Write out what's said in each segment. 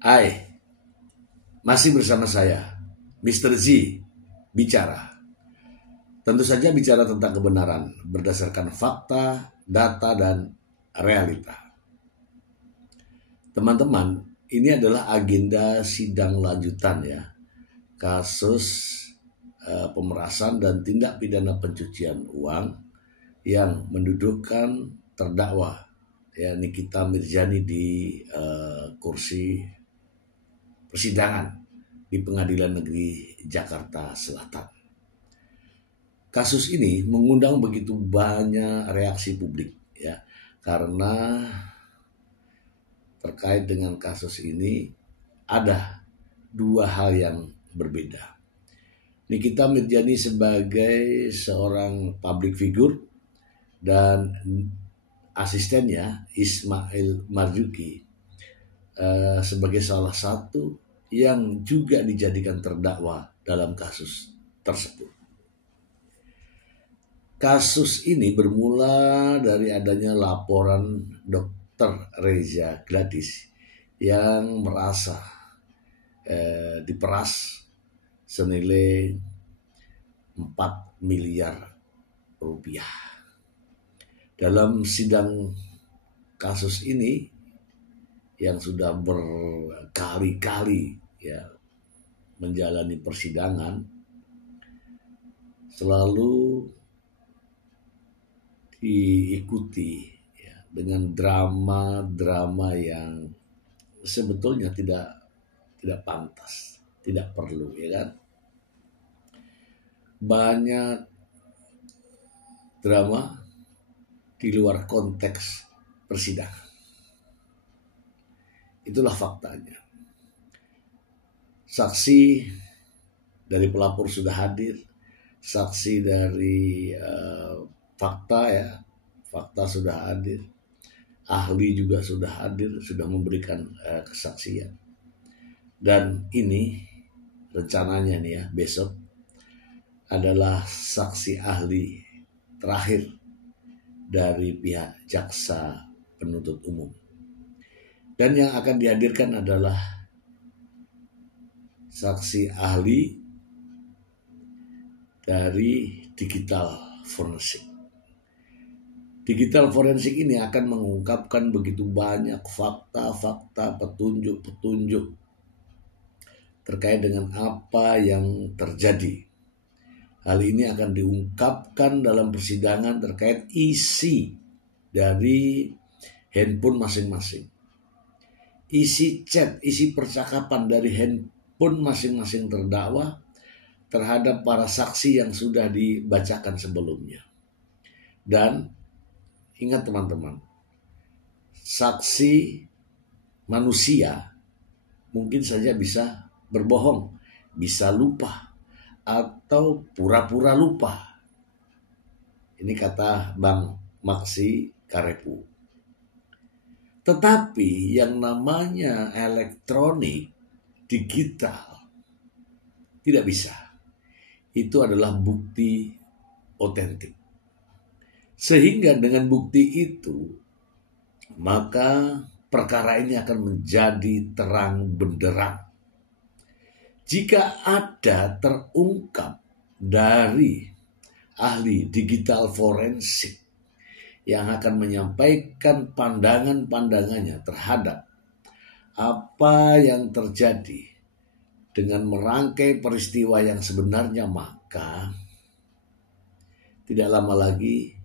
Hai, masih bersama saya, Mr. Z, bicara. Tentu saja bicara tentang kebenaran, berdasarkan fakta, data, dan realita. Teman-teman, ini adalah agenda sidang lanjutan ya, kasus pemerasan dan tindak pidana pencucian uang yang mendudukkan terdakwa ya Nikita Mirzani di kursi persidangan di Pengadilan Negeri Jakarta Selatan. Kasus ini mengundang begitu banyak reaksi publik ya, karena terkait dengan kasus ini ada dua hal yang berbeda. Nikita Mirzani sebagai seorang public figure dan asistennya Ismail Marzuki sebagai salah satu yang juga dijadikan terdakwa dalam kasus tersebut. Kasus ini bermula dari adanya laporan Dr. Reza Gladys yang merasa diperas senilai 4 miliar rupiah. Dalam sidang kasus ini yang sudah berkali-kali ya menjalani persidangan, selalu diikuti ya, dengan drama-drama yang sebetulnya tidak pantas, tidak perlu, ya kan? Banyak drama di luar konteks persidangan. Itulah faktanya. Saksi dari pelapor sudah hadir, saksi dari fakta sudah hadir, ahli juga sudah hadir, sudah memberikan kesaksian. Dan ini rencananya nih ya, besok adalah saksi ahli terakhir dari pihak jaksa penuntut umum. Dan yang akan dihadirkan adalah saksi ahli dari digital forensik. Digital forensik ini akan mengungkapkan begitu banyak fakta-fakta, petunjuk-petunjuk terkait dengan apa yang terjadi. Hal ini akan diungkapkan dalam persidangan terkait isi dari handphone masing-masing. Isi chat, isi percakapan dari handphone masing-masing terdakwa terhadap para saksi yang sudah dibacakan sebelumnya. Dan ingat teman-teman, saksi manusia mungkin saja bisa berbohong, bisa lupa, atau pura-pura lupa. Ini kata Bang Maksi Karepu. Tetapi yang namanya elektronik, digital, tidak bisa. Itu adalah bukti otentik. Sehingga dengan bukti itu, maka perkara ini akan menjadi terang benderang. Jika ada terungkap dari ahli digital forensik yang akan menyampaikan pandangan-pandangannya terhadap apa yang terjadi dengan merangkai peristiwa yang sebenarnya, maka tidak lama lagi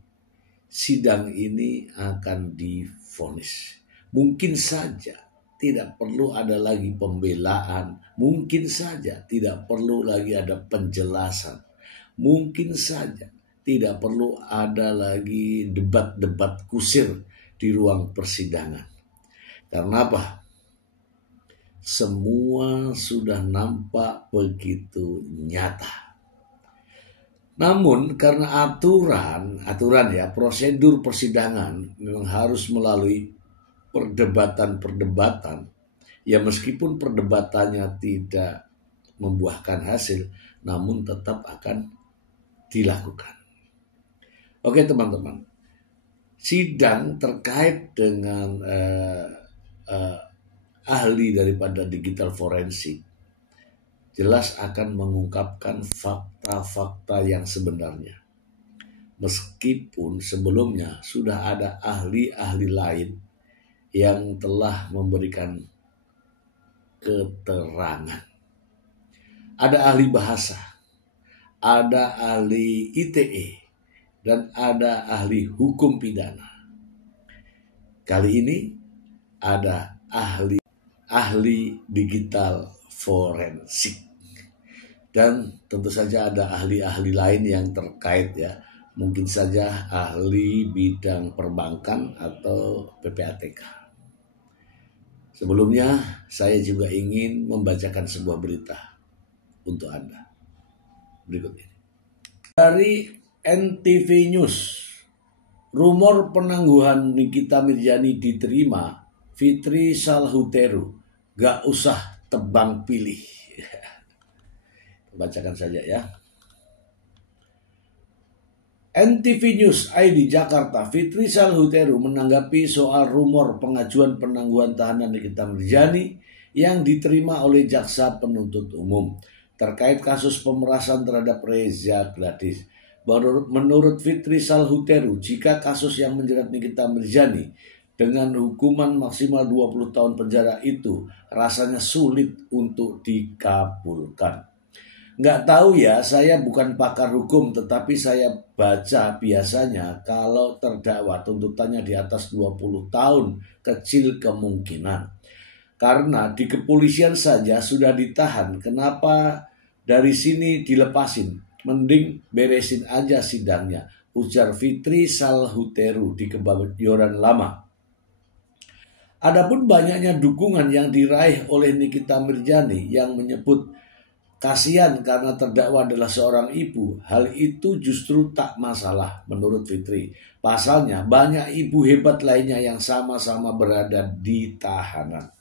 sidang ini akan divonis. Mungkin saja tidak perlu ada lagi pembelaan, mungkin saja tidak perlu lagi ada penjelasan, mungkin saja tidak perlu ada lagi debat-debat kusir di ruang persidangan. Karena apa? Semua sudah nampak begitu nyata. Namun karena aturan ya, prosedur persidangan memang harus melalui perdebatan, ya meskipun perdebatannya tidak membuahkan hasil, namun tetap akan dilakukan. Oke teman-teman, sidang terkait dengan ahli daripada digital forensik jelas akan mengungkapkan fakta-fakta yang sebenarnya. Meskipun sebelumnya sudah ada ahli-ahli lain yang telah memberikan keterangan. Ada ahli bahasa, ada ahli ITE, dan ada ahli hukum pidana. Kali ini ada ahli digital forensik. Dan tentu saja ada ahli-ahli lain yang terkait ya. Mungkin saja ahli bidang perbankan atau PPATK. Sebelumnya saya juga ingin membacakan sebuah berita untuk Anda. Berikut ini. Dari NTV News, rumor penangguhan Nikita Mirzani diterima, Fitri Salhuteru gak usah tebang pilih. Bacakan saja ya. NTV News ID Jakarta, Fitri Salhuteru menanggapi soal rumor pengajuan penangguhan tahanan Nikita Mirzani yang diterima oleh Jaksa Penuntut Umum terkait kasus pemerasan terhadap Reza Gladys. Menurut Fitri Salhuteru, jika kasus yang menjerat Nikita Mirzani dengan hukuman maksimal 20 tahun penjara itu rasanya sulit untuk dikabulkan. Nggak tahu ya, saya bukan pakar hukum, tetapi saya baca biasanya kalau terdakwa tuntutannya di atas 20 tahun, kecil kemungkinan. Karena di kepolisian saja sudah ditahan, kenapa dari sini dilepasin? Mending beresin aja sidangnya, ujar Fitri Salhuteru di Kebayoran Lama. Adapun banyaknya dukungan yang diraih oleh Nikita Mirzani yang menyebut kasihan karena terdakwa adalah seorang ibu, hal itu justru tak masalah menurut Fitri. Pasalnya banyak ibu hebat lainnya yang sama-sama berada di tahanan.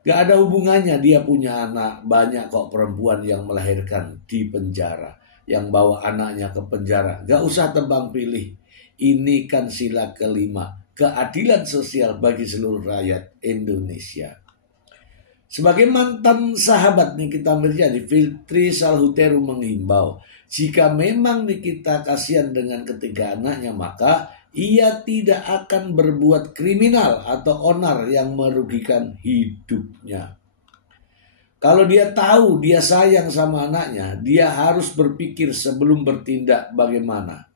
Gak ada hubungannya dia punya anak, banyak kok perempuan yang melahirkan di penjara, yang bawa anaknya ke penjara. Gak usah tebang pilih, ini kan sila kelima, keadilan sosial bagi seluruh rakyat Indonesia. Sebagai mantan sahabat Nikita Mirzani, Fitri Salhuteru menghimbau, jika memang Nikita kasihan dengan ketiga anaknya, maka ia tidak akan berbuat kriminal atau onar yang merugikan hidupnya. Kalau dia tahu dia sayang sama anaknya, dia harus berpikir sebelum bertindak bagaimana.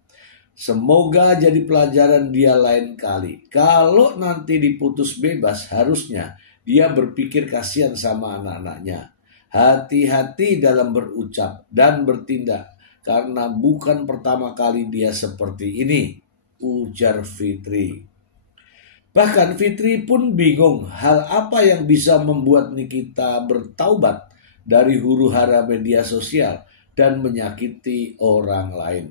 Semoga jadi pelajaran dia lain kali. Kalau nanti diputus bebas, harusnya dia berpikir kasihan sama anak-anaknya. Hati-hati dalam berucap dan bertindak, karena bukan pertama kali dia seperti ini, ujar Fitri. Bahkan Fitri pun bingung hal apa yang bisa membuat Nikita bertaubat dari huru-hara media sosial dan menyakiti orang lain.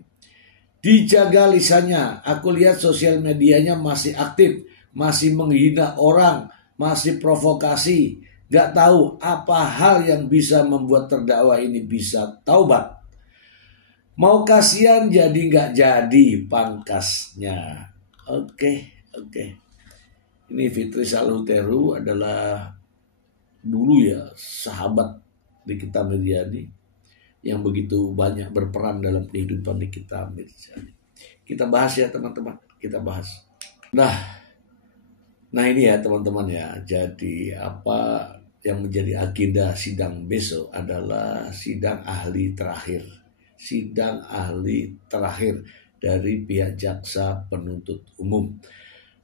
Dijaga lisannya, aku lihat sosial medianya masih aktif, masih menghina orang, masih provokasi. Gak tahu apa hal yang bisa membuat terdakwa ini bisa taubat. Mau kasihan jadi gak jadi pangkasnya. Oke. Ini Fitri Salhuteru adalah dulu ya sahabat Nikita Mirzani yang begitu banyak berperan dalam kehidupan Nikita Mirzani. Kita bahas ya teman-teman, kita bahas. Nah ini ya teman-teman ya, jadi apa yang menjadi agenda sidang besok adalah sidang ahli terakhir. Sidang ahli terakhir dari pihak Jaksa Penuntut Umum.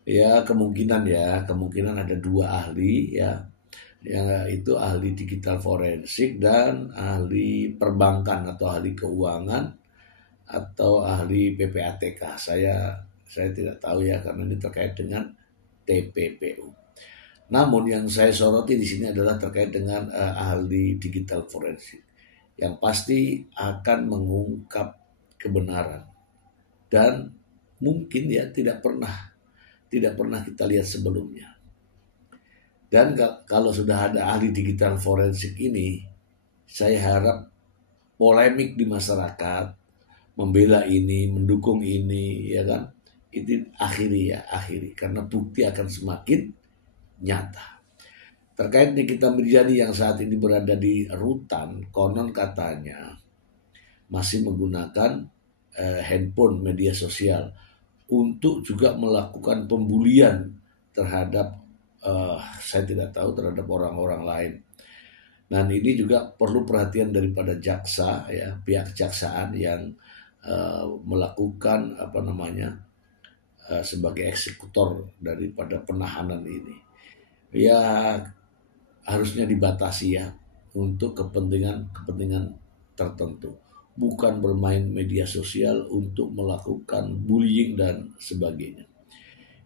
Ya kemungkinan ada 2 ahli ya. Itu ahli digital forensik dan ahli perbankan atau ahli keuangan atau ahli PPATK. Saya tidak tahu ya karena ini terkait dengan TPPU. Namun yang saya soroti di sini adalah terkait dengan ahli digital forensik yang pasti akan mengungkap kebenaran dan mungkin ya tidak pernah kita lihat sebelumnya. Dan kalau sudah ada ahli digital forensik ini, saya harap polemik di masyarakat membela ini, mendukung ini, ya kan? Itu akhiri karena bukti akan semakin nyata. terkait Nikita Mirzani yang saat ini berada di rutan, konon katanya masih menggunakan handphone media sosial untuk juga melakukan pembulian terhadap saya tidak tahu, terhadap orang-orang lain. Dan ini juga perlu perhatian daripada jaksa, ya, pihak kejaksaan yang melakukan sebagai eksekutor daripada penahanan ini. Ya, harusnya dibatasi ya untuk kepentingan tertentu, bukan bermain media sosial untuk melakukan bullying dan sebagainya.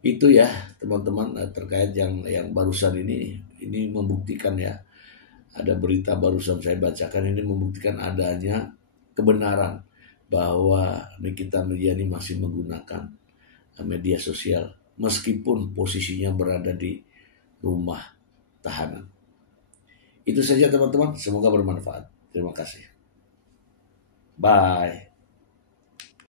Itu ya teman-teman, terkait yang barusan ini membuktikan ya, ada berita barusan saya bacakan ini membuktikan adanya kebenaran bahwa Nikita Mirzani masih menggunakan media sosial meskipun posisinya berada di rumah tahanan. Itu saja teman-teman, semoga bermanfaat. Terima kasih. Bye.